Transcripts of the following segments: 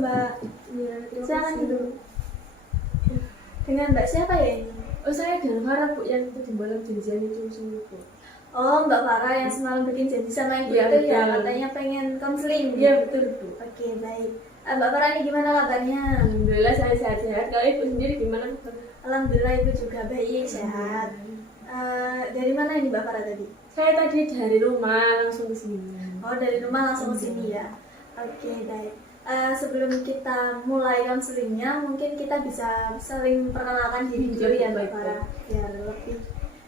Mbak. Iya, Silakan dulu. Dengan Mbak siapa ya ini? Oh, saya dengan Farah Bu yang tadi malam janjian itu sama Bu. Oh, Mbak Farah yang semalam bikin janji sama Ibu Iya, itu ya, betul. katanya pengen konseling. Iya, betul Bu. Oke, baik. Mbak Farah ini gimana kabarnya? Alhamdulillah saya sehat-sehat. Kalau Ibu sendiri gimana? Alhamdulillah Ibu juga baik, sehat. Dari mana ini Mbak Farah tadi? Saya tadi dari rumah langsung ke sini. Oh, dari rumah langsung ke sini ya. Oke, baik. Sebelum kita mulai konselingnya, mungkin kita bisa saling perkenalkan diri dulu ya Mbak Farah, biar lebih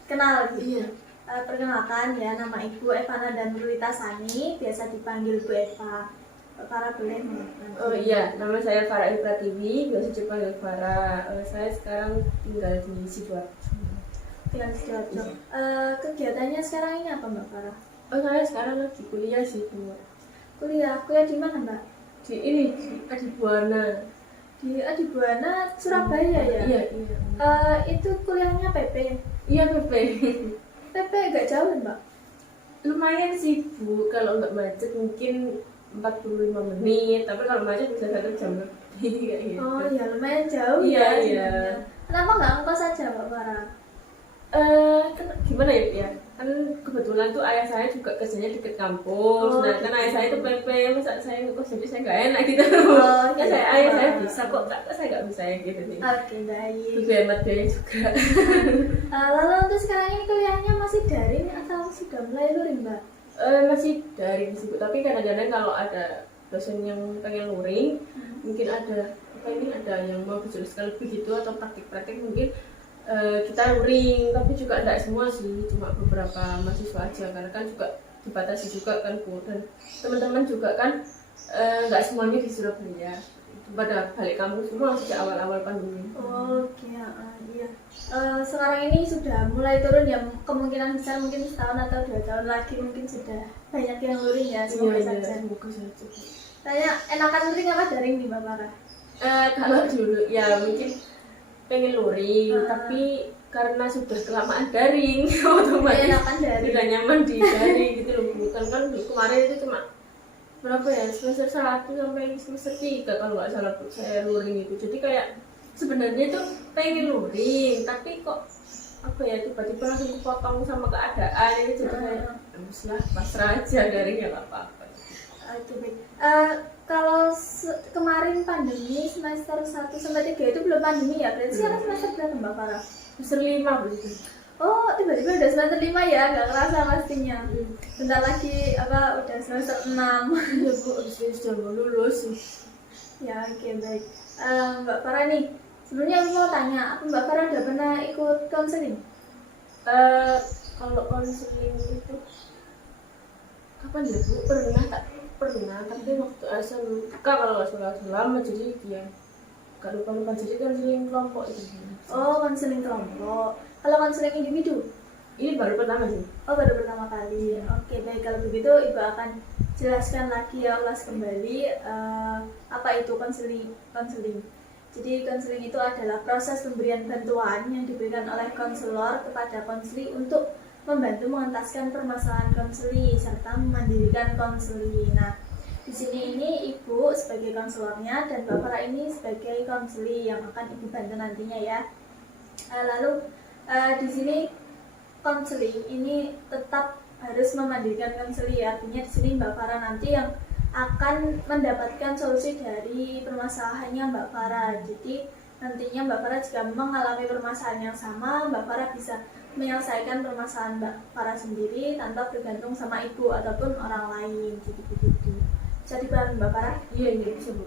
kenal gitu. Iya. Perkenalkan ya, nama Ibu Evana dan Nurita Sani, biasa dipanggil Bu Eva. Mbak Farah boleh mengenalkan? Oh iya, nama saya Farah Pratiwi, biasa dipanggil Farah. Saya sekarang tinggal di Sidoarjo. Tinggal di Sidoarjo. Kegiatannya sekarang ini apa Mbak Farah? Oh, saya sekarang lagi kuliah sih Bu. Kuliah di mana Mbak? Di ini di Adibuana. Di Adibuana, Surabaya ya? Iya. Itu kuliahnya PP. Iya PP. PP agak jauh Mbak? Lumayan sih Bu, kalau nggak macet mungkin 45 menit, tapi kalau macet bisa 1 jam lebih kayak gitu. Oh ya, lumayan jauh Iya, ya iya. sebenarnya. Kenapa nggak ngkos saja Mbak Farah? Gimana ya? Kan kebetulan tuh ayah saya juga kerjanya deket kampus. Oh, Nah, kan gitu. ayah saya itu PP, masa saya ngekos jadi saya nggak enak gitu. Oh, Kan gitu. ayah saya bisa kok, saya nggak bisa ya gitu nih. Oke, baik. Lebih hemat biaya juga. Lalu untuk sekarang ini kuliahnya masih daring atau sudah mulai luring Mbak? Masih daring sih Bu, tapi kadang-kadang kalau ada dosen yang pengen luring, mungkin ada yang mau dijelaskan lebih gitu atau praktik-praktik mungkin kita luring, tapi juga tidak semua sih, cuma beberapa mahasiswa aja karena kan juga dibatasi juga kan Bu, dan teman-teman juga kan nggak semuanya di Surabaya, pada balik kampung semua sejak awal-awal pandemi. Oke, iya. Sekarang ini sudah mulai turun ya, kemungkinan besar mungkin setahun atau 2 tahun lagi mungkin sudah banyak yang luring ya, semoga Iya, saja. semoga saja. Tanya, enakan luring apa daring nih Mbak Farah? Kalau dulu ya mungkin pengen luring, tapi karena sudah kelamaan daring, otomatis Enakan daring. tidak nyaman di daring gitu loh. Bukan kan kemarin itu cuma berapa ya, semester 1 sampai semester 3 kalau nggak salah Bu, saya luring itu. Jadi kayak sebenarnya tuh pengen luring, tapi kok apa ya, tiba-tiba langsung kepotong sama keadaan itu, jadi kayak lah pasrah aja, daringnya nggak apa-apa. Oke, baik. Kalau kemarin pandemi semester 1 sampai 3 itu belum pandemi ya? Berarti sekarang semester berapa Mbak Farah? Semester 5 begitu. Oh, tiba-tiba udah semester 5 ya? Nggak kerasa pastinya. Bentar lagi udah semester 6. Ya Bu, sudah mau lulus. Ya, oke, baik. Mbak Farah nih, sebelumnya aku mau tanya, apa Mbak Farah udah pernah ikut konseling? Kalau konseling itu kapan ya Bu? Pernah, tapi waktu SMK kalau nggak salah lama, jadi dia gak lupa jadi konseling kelompok itu. Oh, konseling kelompok. Kalau konseling individu? Ini baru pertama sih. Oh, baru pertama kali. Oke, baik, kalau begitu Ibu akan jelaskan lagi ya, ulas kembali apa itu konseling. Jadi konseling itu adalah proses pemberian bantuan yang diberikan oleh konselor kepada konseli untuk membantu mengentaskan permasalahan konseli serta memandirikan konseli. Nah, di sini ini Ibu sebagai konselornya dan Mbak Farah ini sebagai konseli yang akan Ibu bantu nantinya ya. Lalu di sini konseli ini tetap harus memandirikan konseli, artinya di sini Mbak Farah nanti yang akan mendapatkan solusi dari permasalahannya Mbak Farah. Jadi nantinya Mbak Farah jika mengalami permasalahan yang sama, Mbak Farah bisa menyelesaikan permasalahan Mbak Farah sendiri tanpa bergantung sama Ibu ataupun orang lain. Jadi begitu. Bisa dipahami Mbak Farah? Iya bisa Bu.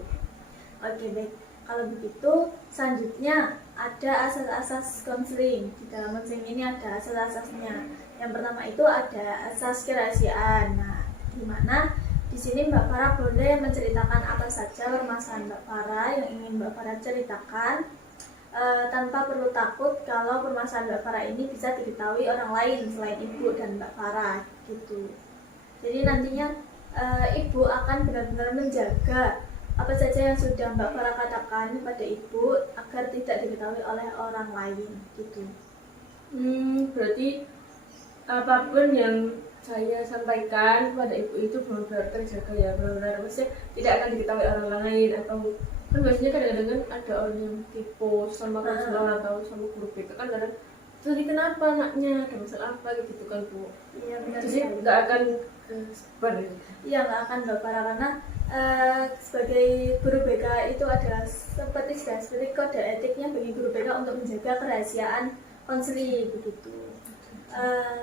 Oke, baik. Kalau begitu selanjutnya ada asas-asas konseling. Di dalam konseling ini ada asas-asasnya. Yang pertama itu ada asas kerahasiaan. Nah, di mana di sini Mbak Farah boleh menceritakan apa saja permasalahan Mbak Farah yang ingin Mbak Farah ceritakan tanpa perlu takut kalau permasalahan Mbak Farah ini bisa diketahui orang lain selain Ibu dan Mbak Farah gitu. Jadi nantinya Ibu akan benar-benar menjaga apa saja yang sudah Mbak Farah katakan pada Ibu agar tidak diketahui oleh orang lain gitu. Berarti apapun yang saya sampaikan kepada ibu itu benar-benar terjaga ya, benar-benar maksudnya tidak akan diketahui orang lain, atau kan biasanya kadang-kadang kan ada orang yang tipu sama konselor atau sama guru BK kan kadang tadi kenapa anaknya ada masalah apa gitu kan Bu. Iya benar Jadi sekali. nggak akan sebar gitu. Iya nggak akan Mbak Farah, karena sebagai guru BK itu adalah seperti kode etiknya bagi guru BK untuk menjaga kerahasiaan konseling begitu.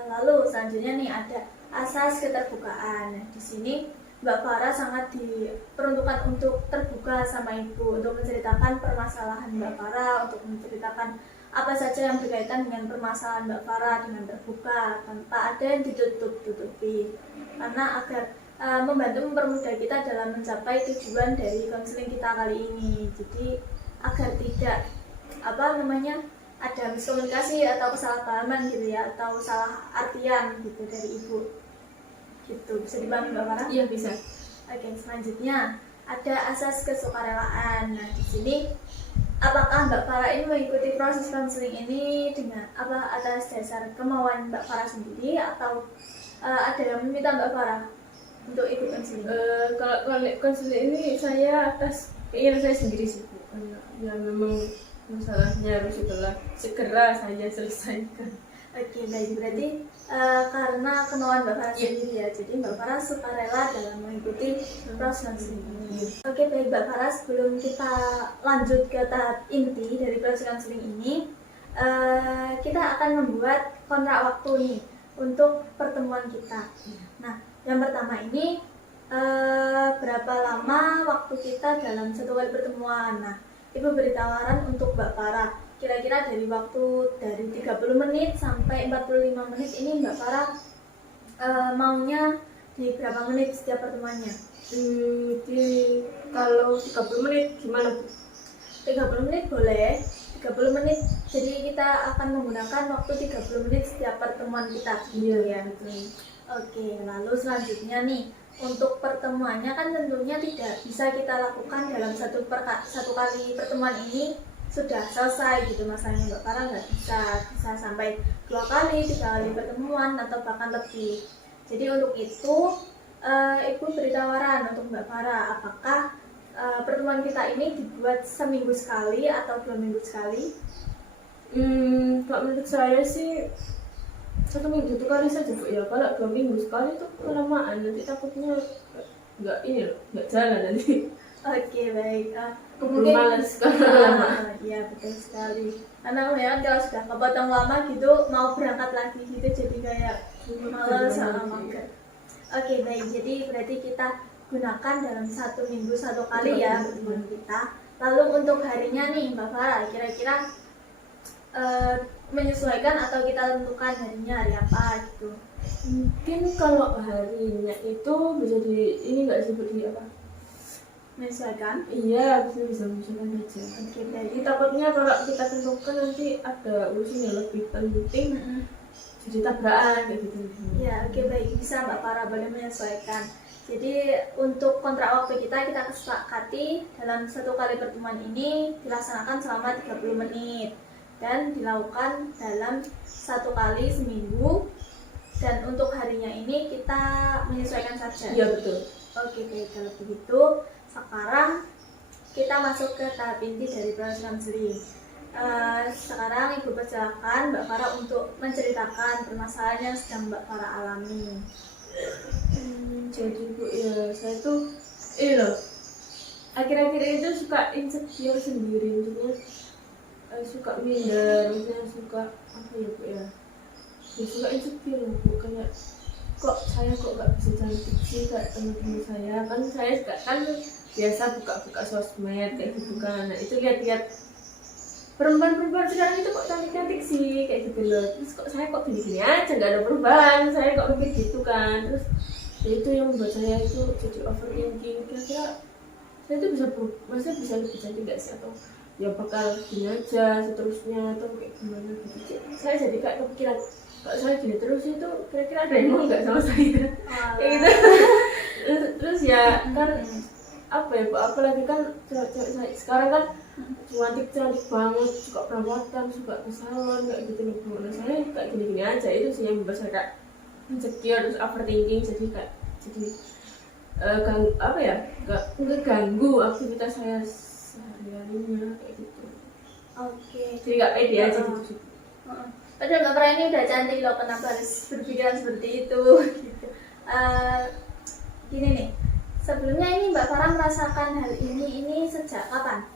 Lalu selanjutnya nih ada asas keterbukaan. Nah, di sini Mbak Farah sangat diperuntukkan untuk terbuka sama ibu, untuk menceritakan permasalahan Mbak Farah, untuk menceritakan apa saja yang berkaitan dengan permasalahan Mbak Farah dengan terbuka tanpa ada yang ditutup-tutupi, karena agar membantu mempermudah kita dalam mencapai tujuan dari konseling kita kali ini. Jadi agar tidak ada miskomunikasi atau kesalahpahaman gitu ya, atau salah artian gitu dari ibu. Gitu, bisa dipahami Mbak Farah? Iya bisa. Oke, selanjutnya ada asas kesukarelaan. Nah, di sini apakah Mbak Farah ini mengikuti proses konseling ini dengan atas dasar kemauan Mbak Farah sendiri, atau ada yang meminta Mbak Farah untuk ikut konseling? Kalau konseling ini saya atas keinginan saya sendiri sih Bu. Ya memang masalahnya harus segera saya selesaikan. Oke, baik, berarti karena kemauan Mbak Farah sendiri ya, jadi Mbak Farah sukarela dalam mengikuti proses konseling ini. Oke, baik Mbak Farah, sebelum kita lanjut ke tahap inti dari proses konseling ini, kita akan membuat kontrak waktu nih untuk pertemuan kita. Nah, yang pertama ini berapa lama waktu kita dalam satu kali pertemuan. Nah, Ibu beri tawaran untuk Mbak Farah, kira-kira dari waktu dari 30 menit sampai 45 menit ini Mbak Farah maunya di berapa menit setiap pertemuannya? Kalau 30 menit gimana Bu? 30 menit boleh, 30 menit, jadi kita akan menggunakan waktu 30 menit setiap pertemuan kita. Iya ya betul. Oke, lalu selanjutnya nih, untuk pertemuannya kan tentunya tidak bisa kita lakukan dalam satu kali pertemuan ini sudah selesai gitu masalahnya Mbak Farah, nggak bisa sampai 2 kali, 3 kali pertemuan atau bahkan lebih. Jadi untuk itu Ibu beri tawaran untuk Mbak Farah, apakah pertemuan kita ini dibuat seminggu sekali atau 2 minggu sekali? Kalau menurut saya sih 1 minggu 1 kali saja Bu ya. Kalau 2 minggu sekali itu kelamaan, nanti takutnya nggak jalan nanti. Oke, baik. Keburu malas kalau lama. Iya betul sekali. Karena kan kalau sudah kepotong lama gitu, mau berangkat lagi gitu jadi kayak malas sama mager. Oke, baik. Jadi berarti kita gunakan dalam 1 minggu 1 kali ya pertemuan kita. Lalu untuk harinya nih Mbak Farah, kira-kira menyesuaikan atau kita tentukan harinya hari apa gitu? Mungkin kalau harinya itu bisa ini nggak disebut di apa? Menyesuaikan? Iya, bisa menyesuaikan aja. Oke, baik. Jadi takutnya kalau kita tentukan nanti ada urusan yang lebih penting, jadi tabrakan kayak gitu. Ya, oke, baik, bisa Mbak Farah, boleh menyesuaikan. Jadi untuk kontrak waktu kita kesepakati dalam 1 kali pertemuan ini dilaksanakan selama 30 menit dan dilakukan dalam 1 kali seminggu, dan untuk harinya ini kita menyesuaikan saja. Iya betul. Oke, baik, kalau begitu sekarang kita masuk ke tahap inti dari proses konseling. Sekarang Ibu persilakan Mbak Farah untuk menceritakan permasalahan yang sedang Mbak Farah alami. Jadi Bu ya, saya tuh akhir-akhir itu suka insecure sendiri, maksudnya suka minder, maksudnya suka apa ya Bu ya, suka insecure Bu, kayak kok nggak bisa cantik sih kayak teman-teman saya. Kan saya kan biasa buka sosmed kayak gitu kan, nah itu lihat-lihat perempuan sekarang itu kok cantik-cantik sih kayak gitu loh. Terus kok saya kok gini-gini aja, nggak ada perubahan, saya kok mikir gitu kan. Terus ya itu yang membuat saya itu jadi overthinking, kira-kira saya itu masa bisa lebih cantik nggak sih, atau ya bakal gini aja seterusnya atau kayak gimana gitu. Saya jadi kayak kepikiran, kalau saya gini terus itu kira-kira ada yang mau nggak sama saya kayak gitu. Terus ya kan apa ya Bu, apalagi kan cewek-cewek saya sekarang kan cantik banget, suka perawatan, suka ke salon kayak gitu loh Bu. Nah saya kayak gini-gini aja, itu sih yang membuat saya kayak insecure terus overthinking, jadi kayak jadi apa ya, nggak ganggu aktivitas saya sehari-harinya kayak gitu. Oke. Jadi nggak pede aja gitu. Padahal Mbak Farah ini udah cantik loh, kenapa harus berpikiran seperti itu gitu. Gini nih, sebelumnya ini Mbak Farah merasakan hal ini sejak kapan?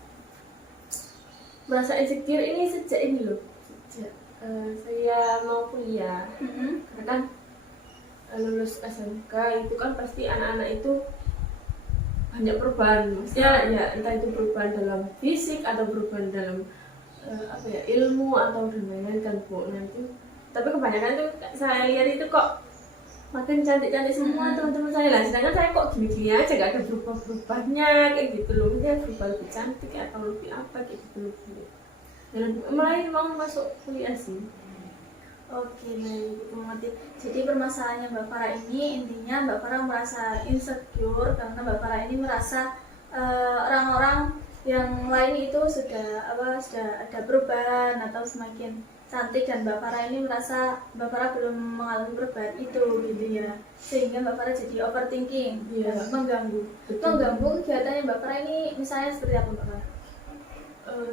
Merasa insecure ini sejak ini loh, sejak saya mau kuliah. Karena kan lulus SMK itu kan pasti anak-anak itu banyak perubahan, maksudnya ya entah itu perubahan dalam fisik atau perubahan dalam apa ya, ilmu atau dan lain-lain kan Bu. Nah itu, tapi kebanyakan tuh saya lihat itu kok makin cantik-cantik semua teman-teman saya lah, sedangkan saya kok gini-gini aja, gak ada berubah-berubahnya kayak gitu loh, mungkin berubah lebih cantik atau lebih apa kayak gitu loh. Dan mulai mau masuk kuliah sih. Oke, baik, itu mengerti. Jadi permasalahannya Mbak Farah ini intinya Mbak Farah merasa insecure karena Mbak Farah ini merasa orang-orang yang lain itu sudah ada perubahan atau semakin cantik, dan Mbak Farah ini merasa Mbak Farah belum mengalami perubahan itu gitu ya, sehingga Mbak Farah jadi overthinking dan mengganggu. Mengganggu kegiatannya Mbak Farah ini misalnya seperti apa Mbak Farah?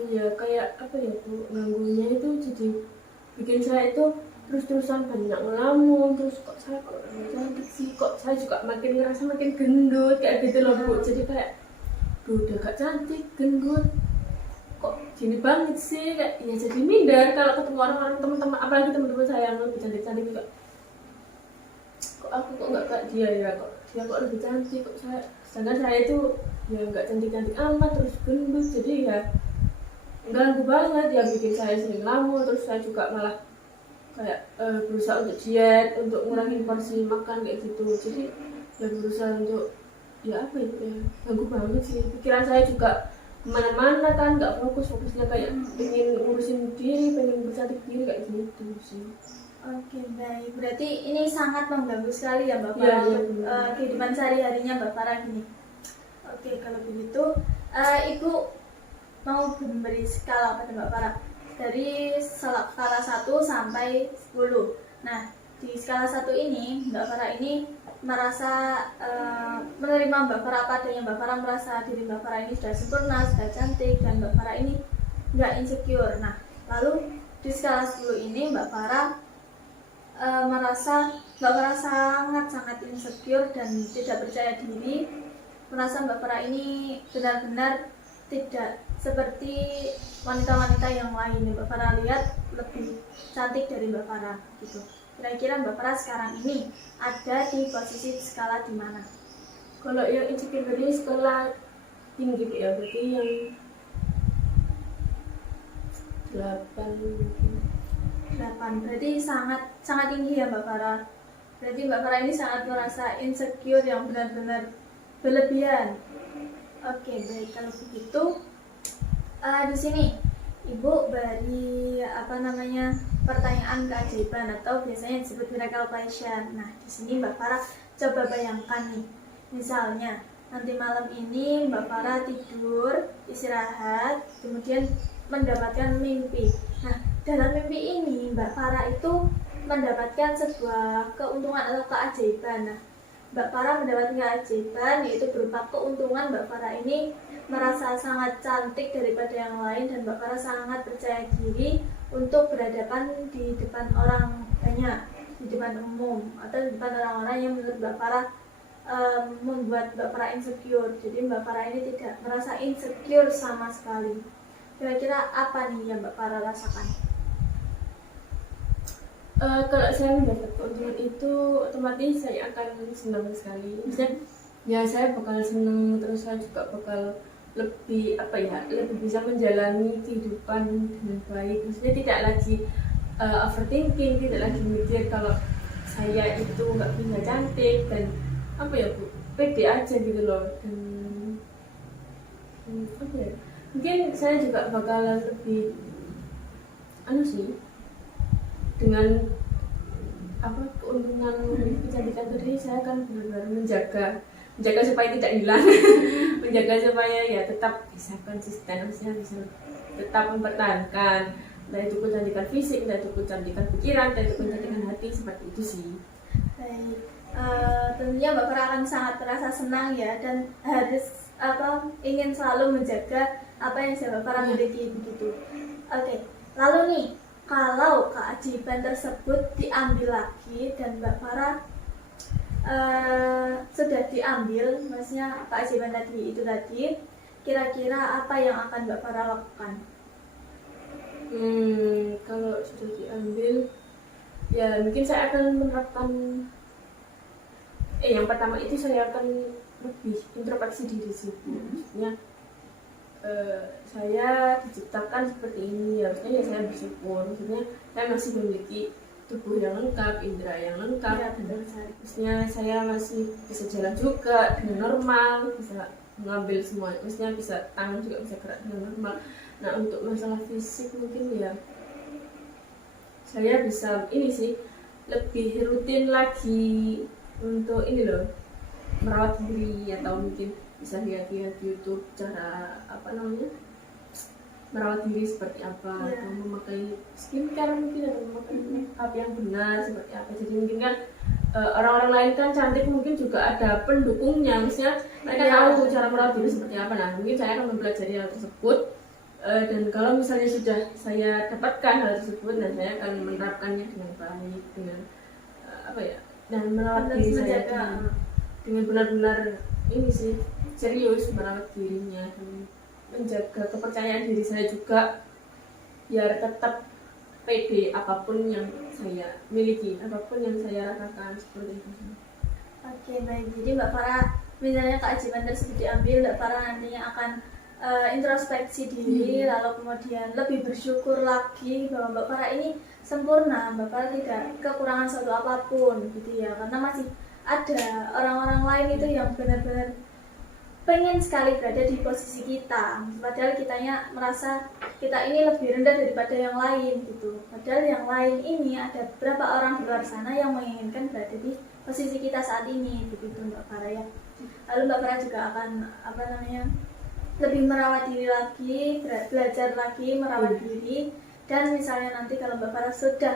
Ya kayak apa ya Bu, ganggunya itu jadi bikin saya itu terus-terusan banyak ngelamun, terus kok saya kok cantik sih, kok saya juga makin ngerasa makin gendut kayak gitu loh Bu. Jadi kayak udah gak cantik, gendut, kok gini banget sih, kayak ya jadi minder kalau ketemu orang-orang teman-teman, apalagi teman-teman saya yang lebih cantik-cantik juga. Kok aku kok nggak kayak dia ya, kok dia kok lebih cantik, kok saya, sedangkan saya itu ya nggak cantik-cantik amat, terus gendut, jadi ya ganggu banget, ya bikin saya sering ngelamun. Terus saya juga malah kayak berusaha untuk diet, untuk ngurangin porsi makan kayak gitu. Jadi ya berusaha untuk ya apa itu ya, ganggu banget sih. Pikiran saya juga kemana-mana kan, nggak fokusnya kayak pengen ngurusin diri, pengen bercantik diri kayak gitu sih. Oke, baik, berarti ini sangat mengganggu sekali ya Mbak Farah untuk kehidupan sehari-harinya Mbak Farah gini. Oke, kalau begitu Ibu mau memberi skala pada Mbak Farah dari skala 1 sampai 10. Nah, di skala 1 ini Mbak Farah ini merasa menerima Mbak Farah apa adanya. Mbak Farah merasa diri Mbak Farah ini sudah sempurna, sudah cantik, dan Mbak Farah ini nggak insecure. Nah, lalu di skala 10 ini Mbak Farah merasa Mbak Farah sangat-sangat insecure dan tidak percaya diri, merasa Mbak Farah ini benar-benar tidak seperti wanita-wanita yang lain. Mbak Farah lihat lebih cantik dari Mbak Farah gitu. Kira-kira Mbak Farah sekarang ini ada di posisi skala di mana? Kalau yang insecure ini skala tinggi ya, berarti yang 8 mungkin. 8, berarti sangat tinggi ya Mbak Farah. Berarti Mbak Farah ini sangat merasa insecure yang benar-benar berlebihan. Oke, baik, kalau begitu di sini Ibu beri pertanyaan keajaiban atau biasanya disebut miracle question. Nah, di sini Mbak Farah coba bayangkan nih, misalnya nanti malam ini Mbak Farah tidur, istirahat, kemudian mendapatkan mimpi. Nah, dalam mimpi ini Mbak Farah itu mendapatkan sebuah keuntungan atau keajaiban. Nah, Mbak Farah mendapatkan keajaiban yaitu berupa keuntungan Mbak Farah ini merasa sangat cantik daripada yang lain, dan Mbak Farah sangat percaya diri untuk berhadapan di depan orang banyak, di depan umum atau di depan orang-orang yang menurut Mbak Farah membuat Mbak Farah insecure. Jadi Mbak Farah ini tidak merasa insecure sama sekali. Kira-kira apa nih yang Mbak Farah rasakan? Kalau saya mendapat keuntungan itu otomatis saya akan senang sekali. Maksudnya ya saya bakal senang, terus saya juga bakal lebih lebih bisa menjalani kehidupan dengan baik. Maksudnya tidak lagi overthinking, tidak lagi mikir kalau saya itu nggak bisa cantik, dan Bu, pede aja gitu loh. Dan mungkin saya juga bakalan lebih dengan keuntungan kecantikan tadi, saya akan benar-benar menjaga supaya tidak hilang, menjaga supaya ya tetap bisa konsisten, maksudnya bisa tetap mempertahankan, entah itu kecantikan fisik, entah itu kecantikan pikiran, entah itu kecantikan hati, seperti itu sih. Baik. Tentunya Mbak Farah akan sangat merasa senang ya, dan harus ingin selalu menjaga apa yang sudah Mbak Farah miliki begitu. Oke. Lalu nih, kalau keajaiban tersebut diambil lagi dan Mbak Farah sudah diambil, maksudnya keajaiban tadi itu tadi, kira-kira apa yang akan Mbak Farah lakukan? Kalau sudah diambil, ya mungkin saya akan menerapkan. Yang pertama itu saya akan lebih introspeksi diri sih, maksudnya saya diciptakan seperti ini, harusnya ya saya bersyukur, maksudnya saya masih memiliki tubuh yang lengkap, indera yang lengkap, Ya, betul sekali. maksudnya saya masih bisa jalan juga dengan normal, bisa mengambil semua, maksudnya bisa tangan juga bisa gerak dengan normal. Nah, untuk masalah fisik mungkin ya saya bisa ini sih, lebih rutin lagi untuk ini loh, merawat diri, atau mungkin bisa lihat-lihat YouTube cara merawat diri seperti apa, Ya. atau memakai skincare mungkin, atau memakai makeup yang benar seperti apa. Jadi mungkin kan orang-orang lain kan cantik, mungkin juga ada pendukungnya, maksudnya mereka Ya. tahu cara merawat diri seperti apa. Nah, mungkin saya akan mempelajari hal tersebut, dan kalau misalnya sudah saya dapatkan hal tersebut, dan saya akan menerapkannya dengan baik, dengan dan merawat diri saya dengan benar-benar ini sih, serius merawat dirinya, dan menjaga kepercayaan diri saya juga biar tetap pede apapun yang saya miliki, apapun yang saya rasakan, seperti itu. Oke, baik. Jadi Mbak Farah, misalnya keajaiban tersebut diambil, Mbak Farah nantinya akan introspeksi diri, lalu kemudian lebih bersyukur lagi bahwa Mbak Farah ini sempurna, Mbak Farah tidak kekurangan suatu apapun gitu ya, karena masih ada orang-orang lain itu yang benar-benar pengen sekali berada di posisi kita, padahal kitanya merasa kita ini lebih rendah daripada yang lain gitu. Padahal yang lain ini ada beberapa orang di luar sana yang menginginkan berada di posisi kita saat ini, begitu Mbak Farah ya. Lalu Mbak Farah juga akan lebih merawat diri lagi, belajar lagi merawat diri, dan misalnya nanti kalau Mbak Farah sudah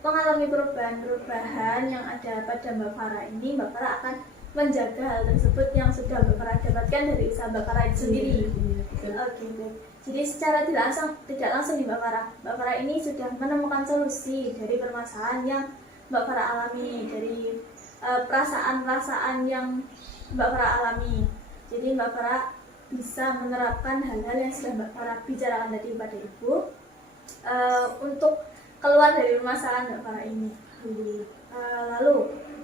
mengalami perubahan yang ada pada Mbak Farah ini, Mbak Farah akan menjaga hal tersebut yang sudah Mbak Farah dapatkan dari usaha Mbak Farah itu sendiri. Oke, baik. Jadi secara tidak langsung nih Mbak Farah ini sudah menemukan solusi dari permasalahan yang Mbak Farah alami, dari perasaan-perasaan yang Mbak Farah alami. Jadi Mbak Farah bisa menerapkan hal-hal yang sudah Mbak Farah bicarakan tadi kepada Ibu untuk keluar dari permasalahan Mbak Farah ini. Lalu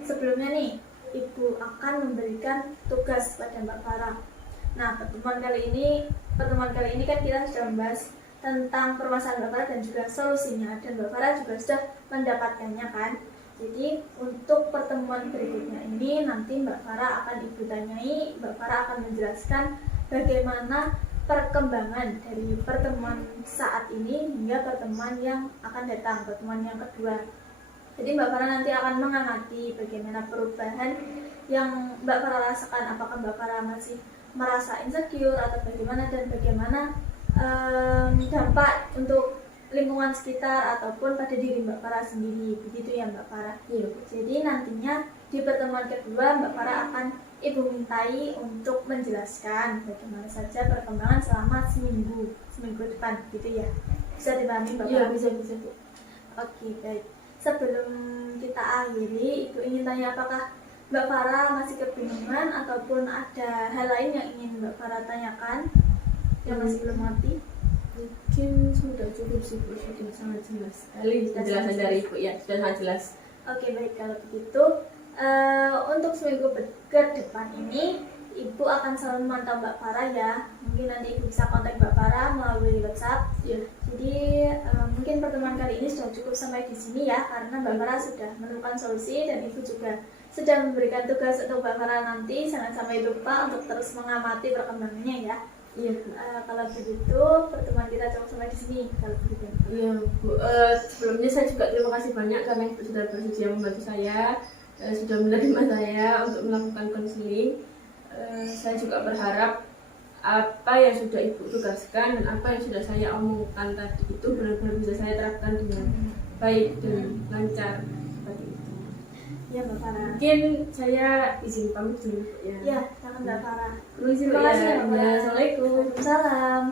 sebelumnya nih, Ibu akan memberikan tugas pada Mbak Farah. Nah, pertemuan kali ini kan kita sudah membahas tentang permasalahan Mbak Farah dan juga solusinya, dan Mbak Farah juga sudah mendapatkannya kan. Jadi untuk pertemuan berikutnya ini nanti Mbak Farah akan Ibu tanyai, Mbak Farah akan menjelaskan bagaimana perkembangan dari pertemuan saat ini hingga pertemuan yang akan datang, pertemuan yang kedua. Jadi Mbak Farah nanti akan mengamati bagaimana perubahan yang Mbak Farah rasakan, apakah Mbak Farah masih merasa insecure atau bagaimana, dan bagaimana dampak untuk lingkungan sekitar ataupun pada diri Mbak Farah sendiri, begitu ya Mbak Farah. Jadi nantinya di pertemuan kedua Mbak Farah akan Ibu mintai untuk menjelaskan bagaimana saja perkembangan selama seminggu depan, gitu ya. Bisa dipahami Mbak Farah? Bisa. Oke, baik. Sebelum kita akhiri, Ibu ingin tanya apakah Mbak Farah masih kebingungan ataupun ada hal lain yang ingin Mbak Farah tanyakan yang masih belum ngerti? Mungkin sudah cukup sih Bu, sudah sangat jelas sekali penjelasan dari Ibu ya, sudah sangat jelas. Oke, baik, kalau begitu untuk seminggu ke depan ini Ibu akan selalu memantau Mbak Farah ya. Mungkin nanti Ibu bisa kontak Mbak Farah melalui WhatsApp. Jadi mungkin pertemuan kali ini sudah cukup sampai di sini ya, karena Mbak Farah sudah menemukan solusi dan Ibu juga sudah memberikan tugas untuk Mbak Farah nanti. Jangan sampai lupa untuk terus mengamati perkembangannya ya. Kalau begitu pertemuan kita cukup sampai di sini kalau begitu. Iya Bu, sebelumnya saya juga terima kasih banyak karena Ibu sudah bersedia membantu saya, sudah menerima saya untuk melakukan konseling. Saya juga berharap apa yang sudah Ibu tugaskan dan apa yang sudah saya omongkan tadi itu benar-benar bisa saya terapkan dengan baik dan lancar seperti itu. Ya Mbak Farah. Mungkin saya izin pamit dulu ya. Ya, jangan Mbak Farah. Permisi, Bu, Terima kasih ya. ya Mbak. Ya, Assalamualaikum. Waalaikumsalam.